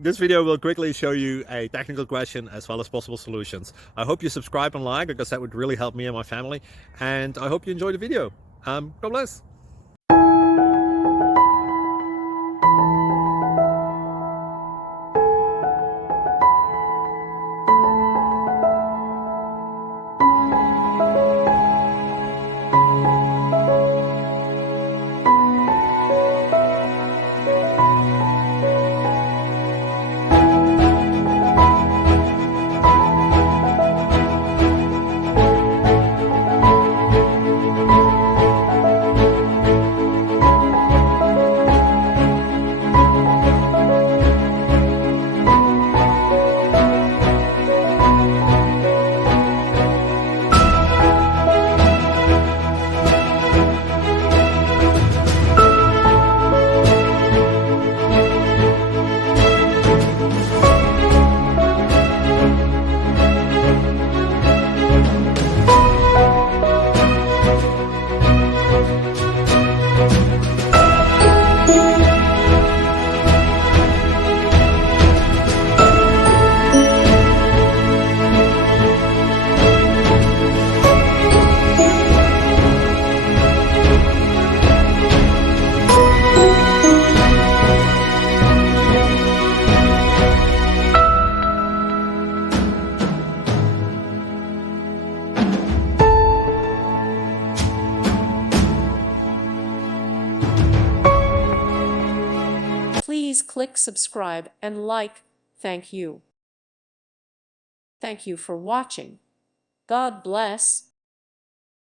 This video will quickly show you a technical question as well as possible solutions. I hope you subscribe and like because that would really help me and my family. And I hope you enjoy the video. God bless. Please click subscribe and like. Thank you. Thank you for watching. God bless.